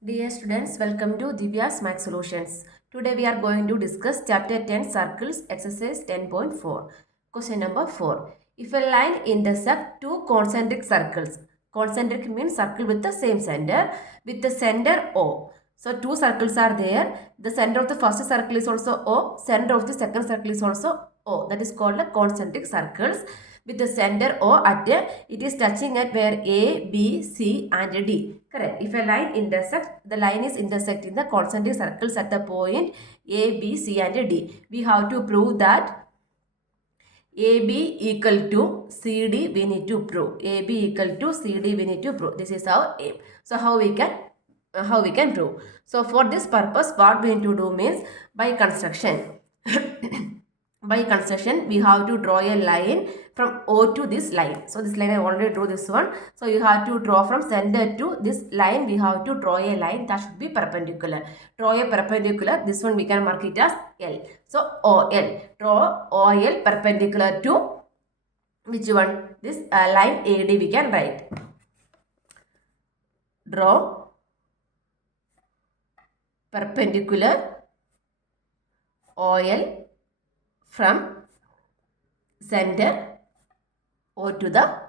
Dear students, welcome to Divya's Math Solutions. Today we are going to discuss Chapter 10 Circles, Exercise 10.4. Question number 4. If a line intersects two concentric circles, concentric means circle with the same center, with the center O. So two circles are there. The center of the first circle is also O, center of the second circle is also O. That is called the concentric circles. With the center O at it is touching at where A, B, C and D. Correct. If a line intersects, the line is intersecting the concentric circles at the point A, B, C and D. We have to prove that AB equal to CD we need to prove. AB equal to CD we need to prove. This is our aim. So how we can prove? So for this purpose what we need to do means by construction. By construction we have to draw a line from O to this line. So this line I already drew this one. So you have to draw from center to this line. We have to draw a line that should be perpendicular. Draw a perpendicular. This one we can mark it as L. So OL. Draw OL perpendicular to which one? This line AD we can write. Draw perpendicular OL from center O to the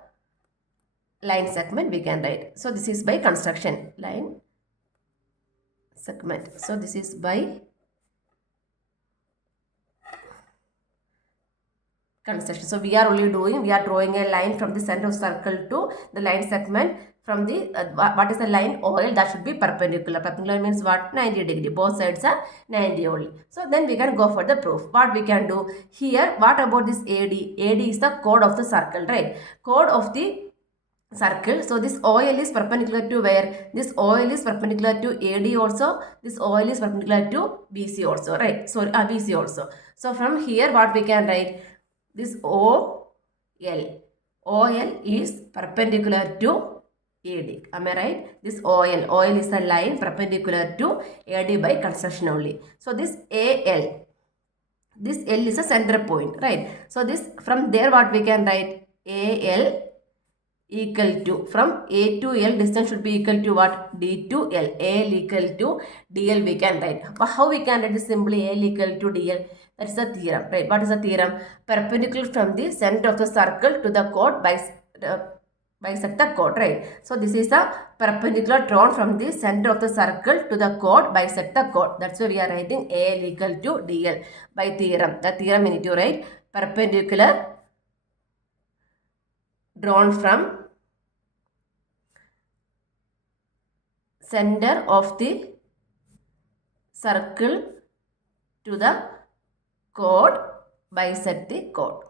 line segment we can write. So this is by construction, line segment. So this is by construction. So we are drawing a line from the center of circle to the line segment from the what is the line OL that should be perpendicular. Perpendicular means what? 90 degree. Both sides are 90 only. So then we can go for the proof. What we can do here? What about this AD? AD is the chord of the circle, right? Chord of the circle. So this OL is perpendicular to where? This OL is perpendicular to AD also. This OL is perpendicular to BC also, right? Sorry, BC also. So from here what we can write? This OL is perpendicular to AD. Am I right? This OL is the line perpendicular to AD by construction only. So this AL, this L is a center point, right? So this from there what we can write? AL equal to, from A to L distance should be equal to what? D to L. AL equal to DL we can write. How we can write this? Simply AL equal to DL. That is the theorem, right? What is the theorem? Perpendicular from the center of the circle to the chord bisect the chord, right? So this is the perpendicular drawn from the center of the circle to the chord bisect the chord. That's why we are writing AL equal to DL by theorem. The theorem we need to write perpendicular drawn from center of the circle to the chord bisect the chord.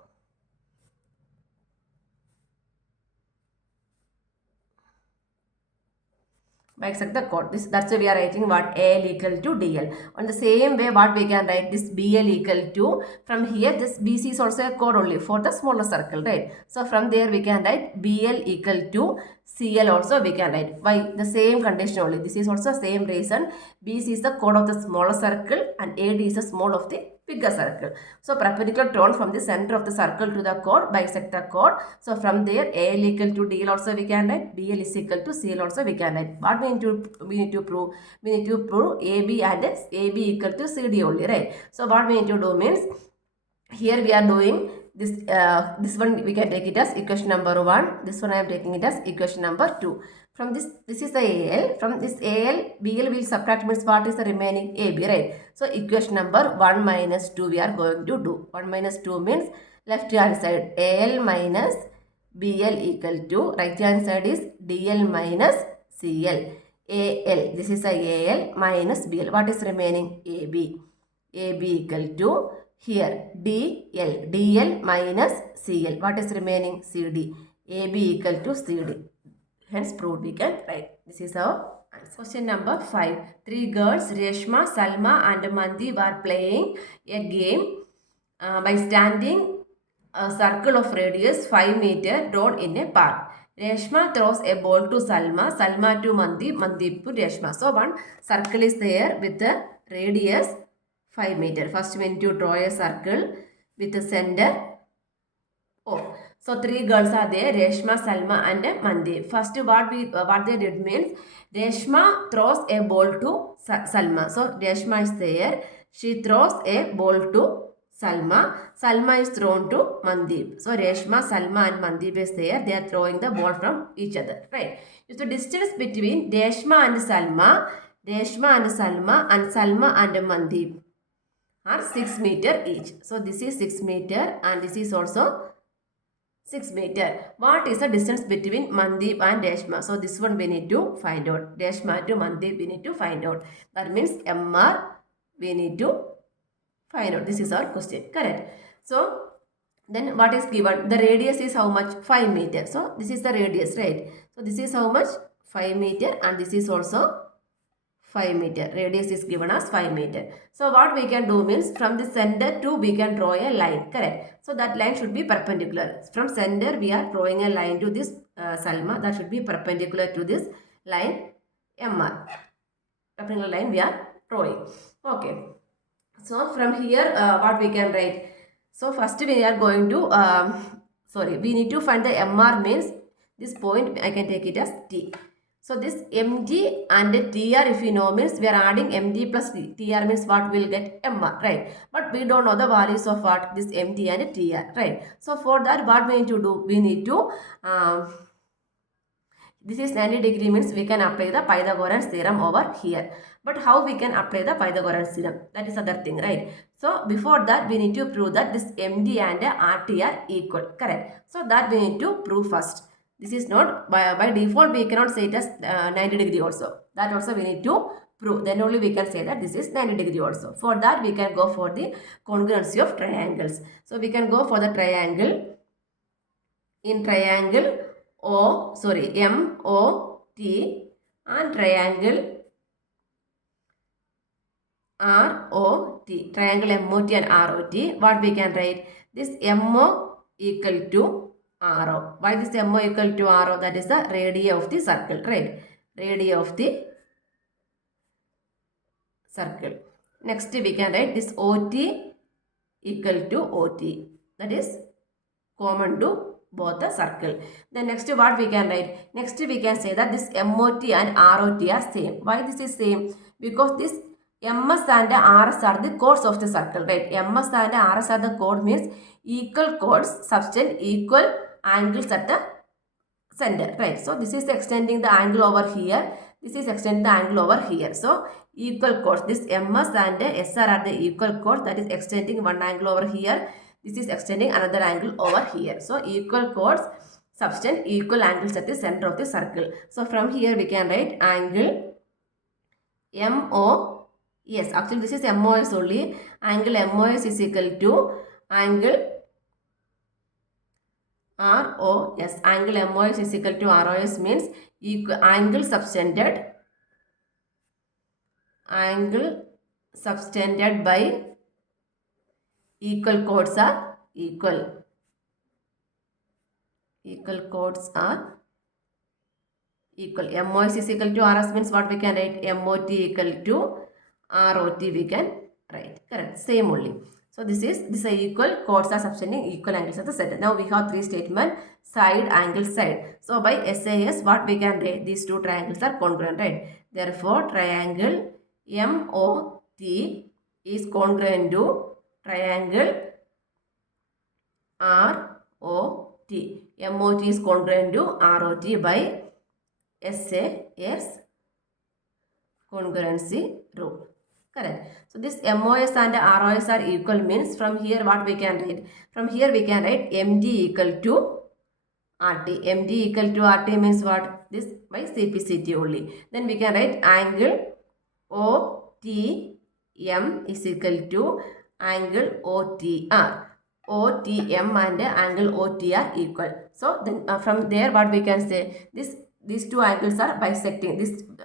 Bisect the chord. That's why we are writing what? AL equal to DL. On the same way what we can write this BL equal to, from here this BC is also a chord only for the smaller circle, right? So from there we can write BL equal to CL also we can write. By the same condition only. This is also same reason. BC is the chord of the smaller circle and AD is the small of the bigger circle. So perpendicular drawn from the center of the circle to the chord bisect the chord. So from there AL equal to DL also we can write. BL is equal to CL also we can write. What we need to prove? We need to prove AB and AB equal to CD only, right? So what we need to do means, here we are doing this this one we can take it as equation number 1. This one I am taking it as equation number 2. From this is the AL. From this AL, BL will subtract means what is the remaining? AB, right? So equation number 1 minus 2 we are going to do. 1 minus 2 means left hand side AL minus BL equal to, right hand side is DL minus CL. AL, this is the AL minus BL. What is remaining? AB. AB equal to, here DL minus CL. What is remaining? CD. AB equal to CD. Hence proved we can write. This is our answer. Question number 5. 3 girls, Reshma, Salma and Mandi were playing a game by standing a circle of radius 5 meter drawn in a park. Reshma throws a ball to Salma, Salma to Mandi, Mandi to Reshma. So one circle is there with the radius 5 meter. First we need to draw a circle with the center O. So three girls are there, Reshma, Salma and Mandeep. First what they did means, Reshma throws a ball to Salma. So Reshma is there. She throws a ball to Salma. Salma is thrown to Mandeep. So Reshma, Salma and Mandeep is there. They are throwing the ball from each other. Right. So the distance between Reshma and Salma and Salma and Mandeep are 6 meter each. So this is 6 meter and this is also 6 meter. What is the distance between Mandeep and Reshma? So this one we need to find out. Reshma to Mandeep we need to find out. That means MR we need to find out. This is our question. Correct. So then what is given? The radius is how much? 5 meter. So this is the radius, right? So this is how much? 5 meter and this is also 5 meter. Radius is given as 5 meter. So what we can do means, from the center to we can draw a line. Correct. So that line should be perpendicular. From center we are drawing a line to this Salma. That should be perpendicular to this line MR. Perpendicular line we are drawing. Okay. So from here what we can write? So first we are going to we need to find the MR means this point. I can take it as T. So this MD and TR, if you know, means we are adding MD plus TR means what will get MR, right? But we don't know the values of what this MD and TR, right? So for that what we need to do? We need to this is 90 degree means we can apply the Pythagorean theorem over here. But how we can apply the Pythagorean theorem? That is other thing, right? So before that we need to prove that this MD and RT are equal, correct? So that we need to prove first. This is not, by default we cannot say it as 90 degree also. That also we need to prove. Then only we can say that this is 90 degree also. For that we can go for the congruency of triangles. So we can go for the triangle. In triangle MOT and triangle ROT. Triangle MOT and ROT. What we can write? This MO equal to RO. Why this MO equal to RO? That is the radii of the circle, right? Radii of the circle. Next we can write this OT equal to OT. That is common to both the circle. Then next what we can write? Next we can say that this MOT and ROT are same. Why this is same? Because this MS and RS are the chords of the circle, right? MS and RS are the chord means equal chords subtend equal angles at the center, right? So this is extending the angle over here. This is extending the angle over here. So equal chords. This MS and SR are the equal chords, that is extending one angle over here. This is extending another angle over here. So equal chords subtend equal angles at the center of the circle. So from here we can write angle MO. Yes, actually this is MOS only. Angle MOS is equal to angle ROS. Angle MOS is equal to ROS means angle subtended by equal chords are equal. Equal chords are equal. MOS is equal to RS means what we can write? MOT equal to ROT we can write. Correct. Same only. So this is equal chords are subtending equal angles at the center. Now we have three statements: side, angle, side. So by SAS what we can write? These two triangles are congruent, right? Therefore triangle MOT is congruent to triangle ROT. MOT is congruent to ROT by SAS congruency rule. Correct. So this MOS and ROS are equal means from here what we can write? From here we can write MD equal to RT. MD equal to RT means what? This by CPCT only. Then we can write angle OTM is equal to angle OTR. OTM and angle OT are equal. So then from there what we can say? These two angles are bisecting.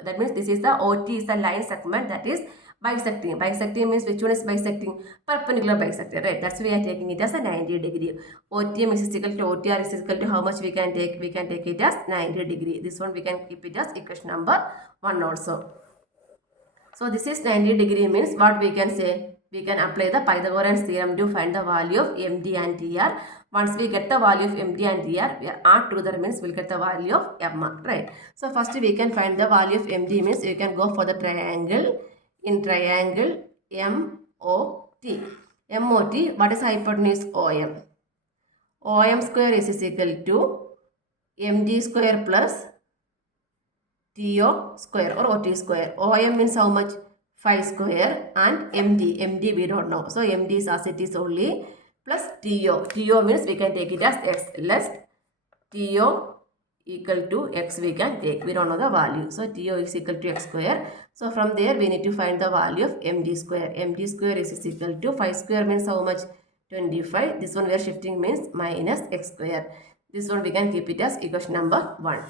That means this is the OT is the line segment that is bisecting. Bisecting means which one is bisecting? Perpendicular bisector, right? That's why we are taking it as a 90 degree. OTM is equal to OTR is equal to how much we can take? We can take it as 90 degree. This one we can keep it as equation number 1 also. So this is 90 degree means what we can say? we can apply the Pythagorean theorem to find the value of MD and TR. Once we get the value of MD and TR, we add together means we'll get the value of MR, right? So first we can find the value of MD means you can go for the triangle. In triangle MOT. MOT, what is hypotenuse OM? OM square is equal to MD square plus TO square or OT square. OM means how much? 5 square, and MD we don't know. So MD is as it is only, plus TO. TO means we can take it as X. Less TO equal to X we can take. We don't know the value. So TO is equal to X square. So from there we need to find the value of MD square. MD square is equal to 5 square means how much? 25. This one we are shifting means minus X square. This one we can keep it as equation number 1.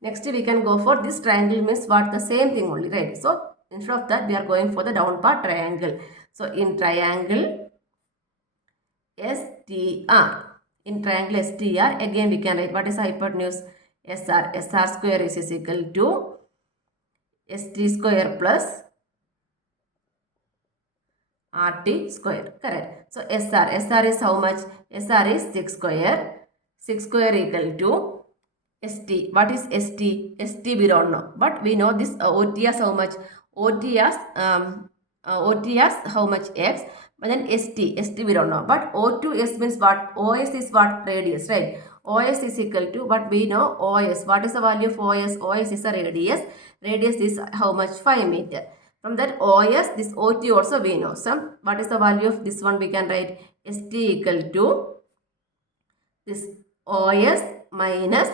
Next we can go for this triangle means what? The same thing only, right? So instead of that we are going for the down part triangle. So in triangle STR. In triangle STR, again we can write what is hypotenuse? SR. SR square is equal to ST square plus RT square. Correct. So SR is how much? SR is 6 square. 6 square equal to ST. What is ST? ST we don't know. But we know this OT as how much? OT as how much? X. But then ST we don't know. But O to S means what? OS is what? Radius, right? OS is equal to, but we know OS. What is the value of OS? OS is a radius. Radius is how much? 5 meter. From that OS, this OT also we know. Some, what is the value of this one? We can write ST equal to this OS minus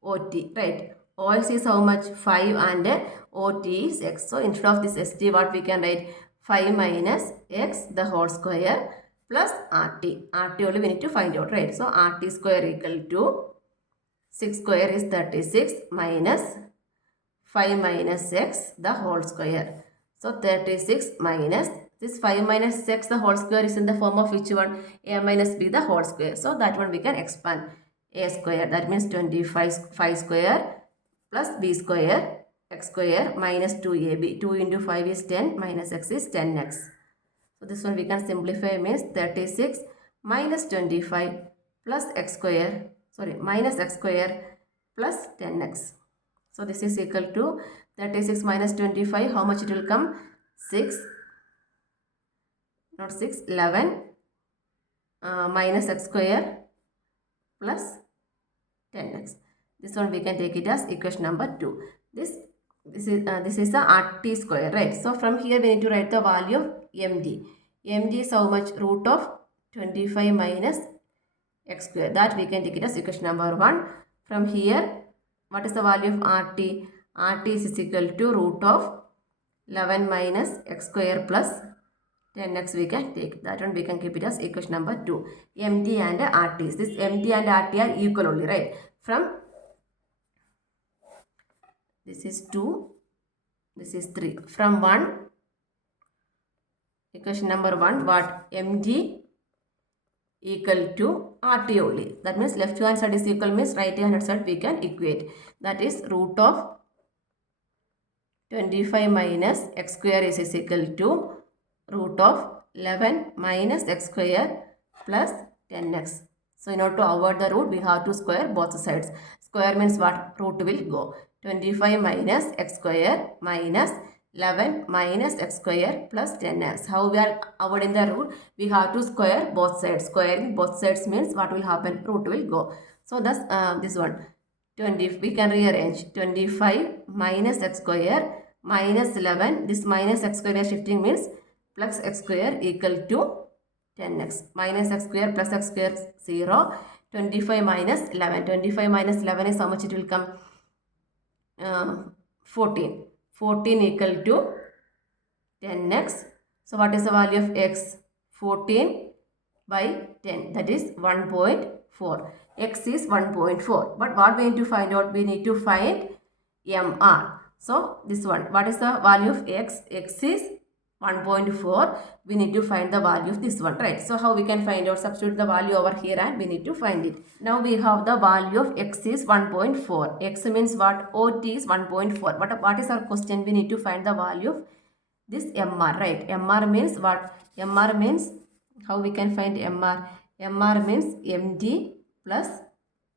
OT, right? OS is how much? 5 and OT is X. So instead of this ST, what we can write? 5 minus X the whole square plus RT. RT only we need to find out, right? So RT square equal to 6 square is 36 minus 5 minus X the whole square. So 36 minus this 5 minus X the whole square is in the form of which one? A minus B the whole square. So that one we can expand. A square, that means 25 5 square plus B square X square minus 2AB. 2 into 5 is 10 minus X is 10X. So this one we can simplify means 36 minus 25 plus X square, minus X square plus 10X. So this is equal to 36 minus 25. How much it will come? 6, not 6, 11 minus X square plus 10X. This one we can take it as equation number 2. This is the RT square, right? So from here we need to write the value of MD. MD is how much? Root of 25 minus X square. That we can take it as equation number 1. From here, what is the value of RT? RT is equal to root of 11 minus X square plus 10X we can take. That one we can keep it as equation number 2. MD and RT. This MD and RT are equal only, right? From this is 2, this is 3. From 1, equation number 1, what? MD equal to RT only. That means left hand side is equal means right hand side we can equate. That is root of 25 minus X square is equal to root of 11 minus X square plus 10X. So in order to avoid the root, we have to square both sides. Square means what? Root will go. 25 minus X square minus 11 minus X square plus 10X. How we are avoiding the root? We have to square both sides. Squaring both sides means what will happen? Root will go. So thus this one 20, we can rearrange 25 minus X square minus 11. This minus X square shifting means plus X square equal to 10X. Minus X square plus X square 0. 25 minus 11. 25 minus 11 is how much it will come? 14. 14 equal to 10X. So what is the value of X? 14 by 10. That is 1.4. X is 1.4. But what we need to find out? We need to find MR. So this one. What is the value of X? X is 1.4. We need to find the value of this one, right? So how we can find out? Substitute the value over here and we need to find it. Now we have the value of X is 1.4. X means what? OT is 1.4. What is our question? We need to find the value of this MR, right? MR means what? MR means, how we can find MR? MR means MD plus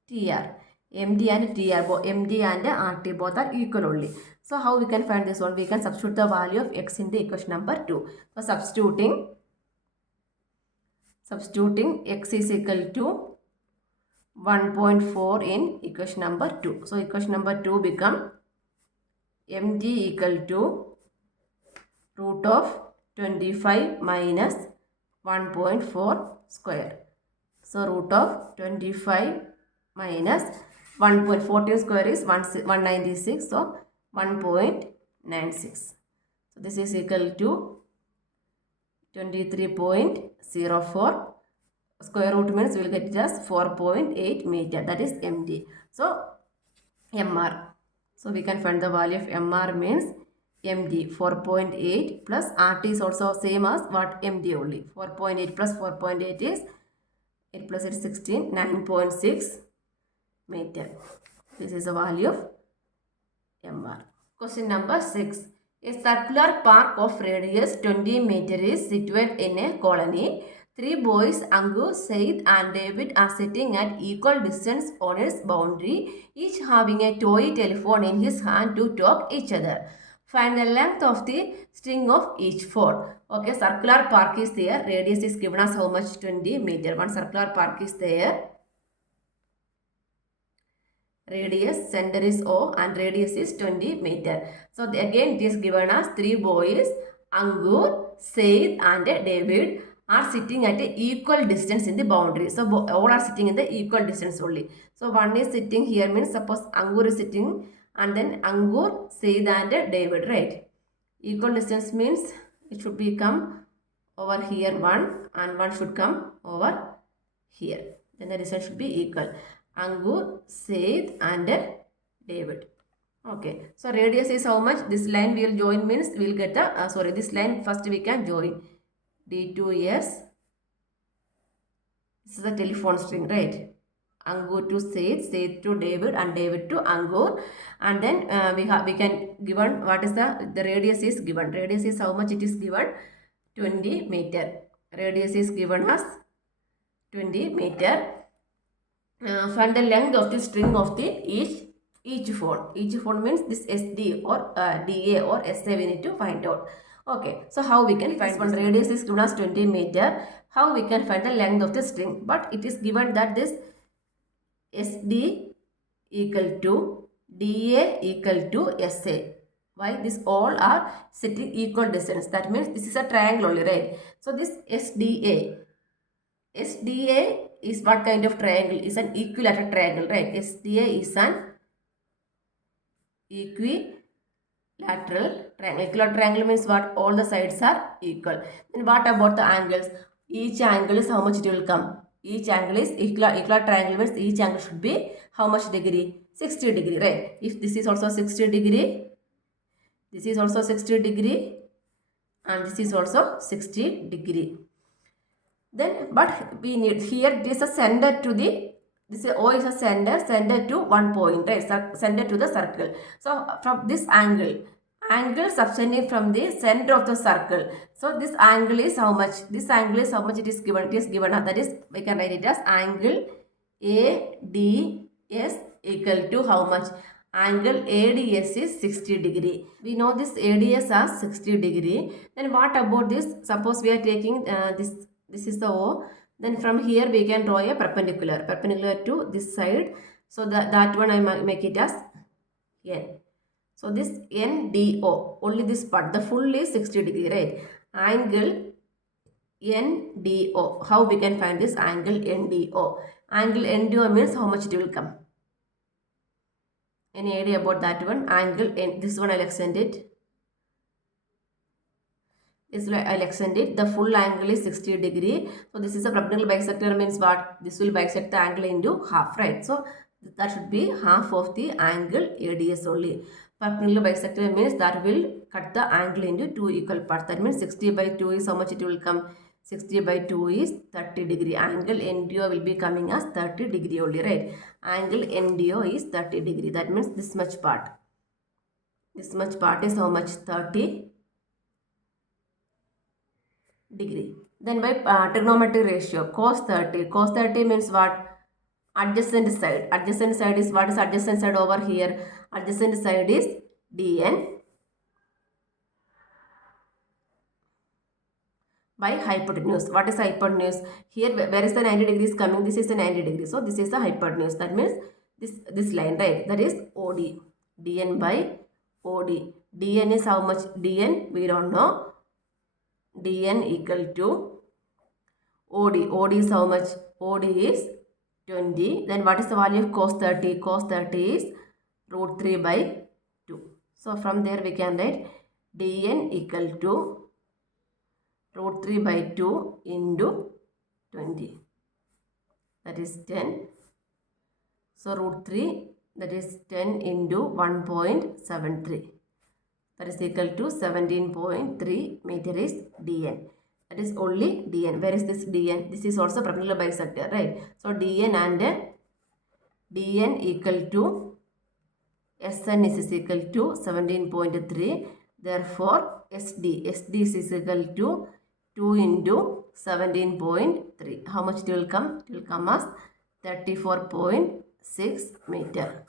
TR. MD and TR, MD and RT both are equal only. So how we can find this one? We can substitute the value of X in the equation number 2. So substituting X is equal to 1.4 in equation number 2. So equation number 2 become MD equal to root of 25 minus 1.4 square. So root of 25 minus 1.14 square is 196. So 1.96. So this is equal to 23.04. Square root means we will get just 4.8 meter. That is MD. So MR. So we can find the value of MR means MD 4.8 plus RT is also same as what MD only. 4.8 plus 4.8 is 8 plus 8 is 16, 9.6 meter. This is the value of MR. Question number 6. A circular park of radius 20 meter is situated in a colony. 3 boys, Angu, Said and David are sitting at equal distance on its boundary, each having a toy telephone in his hand to talk each other. Find the length of the string of each phone. Okay, circular park is there. Radius is given as how much? 20 meter. One circular park is there. Radius, center is O and radius is 20 meter. So again it is given as 3 boys, Angur, Said and David are sitting at a equal distance in the boundary. So all are sitting in the equal distance only. So one is sitting here means suppose Angur is sitting and then Angur, Said and David, right? Equal distance means it should become over here 1 and 1 should come over here. Then the distance should be equal. Angur, Said and David. Okay. So radius is how much? This line we will join means we will get the, this line first we can join. D2S. This is a telephone string, right? Angur to Said, Said to David and David to Angur. And then we can given what is the radius is given. Radius is how much it is given? 20 meter. Radius is given as 20 meter. Find the length of the string of the each phone. Each phone means this SD or DA or SA we need to find out. Okay, so how we can find one? Radius is given as 20 meter. How we can find the length of the string? But it is given that this SD equal to DA equal to SA. Why? This all are sitting equal distance. That means this is a triangle only, right? So this SDA is what kind of triangle? Is an equilateral triangle, right? SDA is an equilateral triangle. Equilateral triangle means what? All the sides are equal. Then what about the angles? Each angle is how much it will come? Each angle is equilateral triangle means each angle should be how much degree? 60 degree, right? If this is also 60 degree, this is also 60 degree and this is also 60 degree. Then but we need here it is a center to the, this is O is a center to one point, right? Center to the circle. So from this angle subtending from the center of the circle. So this angle is how much? This angle is how much it is given? It is given, that is we can write it as angle ADS equal to how much? Angle ADS is 60 degree. We know this ADS as 60 degree. Then what about this? Suppose we are taking this is the O. Then from here we can draw a perpendicular to this side. So that one I make it as N. So this NDO, only this part, the full is 60 degree, right? Angle NDO. How we can find this angle NDO? Angle NDO means how much it will come? Any idea about that one? Angle N. This one I'll extend it. I'll extend it. The full angle is 60 degree. So this is a perpendicular bisector means what? This will bisect the angle into half, right? So that should be half of the angle ADS only. Perpendicular bisector means that will cut the angle into 2 equal parts. That means 60 by 2 is how much it will come? 60 by 2 is 30 degree. Angle NDO will be coming as 30 degree only, right? Angle NDO is 30 degree. That means this much part. This much part is how much? 30 degree. Then by trigonometric ratio, cos 30. Cos 30 means what? Adjacent side. Adjacent side is what is adjacent side over here? Adjacent side is dn by hypotenuse. What is hypotenuse? Here where is the 90 degrees coming? This is the 90 degrees. So this is the hypotenuse. That means this line, right? That is OD. dn by OD. dn is how much? dn we don't know. dn equal to OD. OD is how much? OD is 20. Then what is the value of cos 30? Cos 30 is root 3 by 2. So from there we can write dn equal to root 3 by 2 into 20. That is 10. So root 3, that is 10 into 1.73. That is equal to 17.3 meter is dn. That is only dn. Where is this dn? This is also perpendicular bisector, right? So dn and dn equal to Sn is equal to 17.3. Therefore, SD is equal to 2 into 17.3. How much it will come? It will come as 34.6 meter.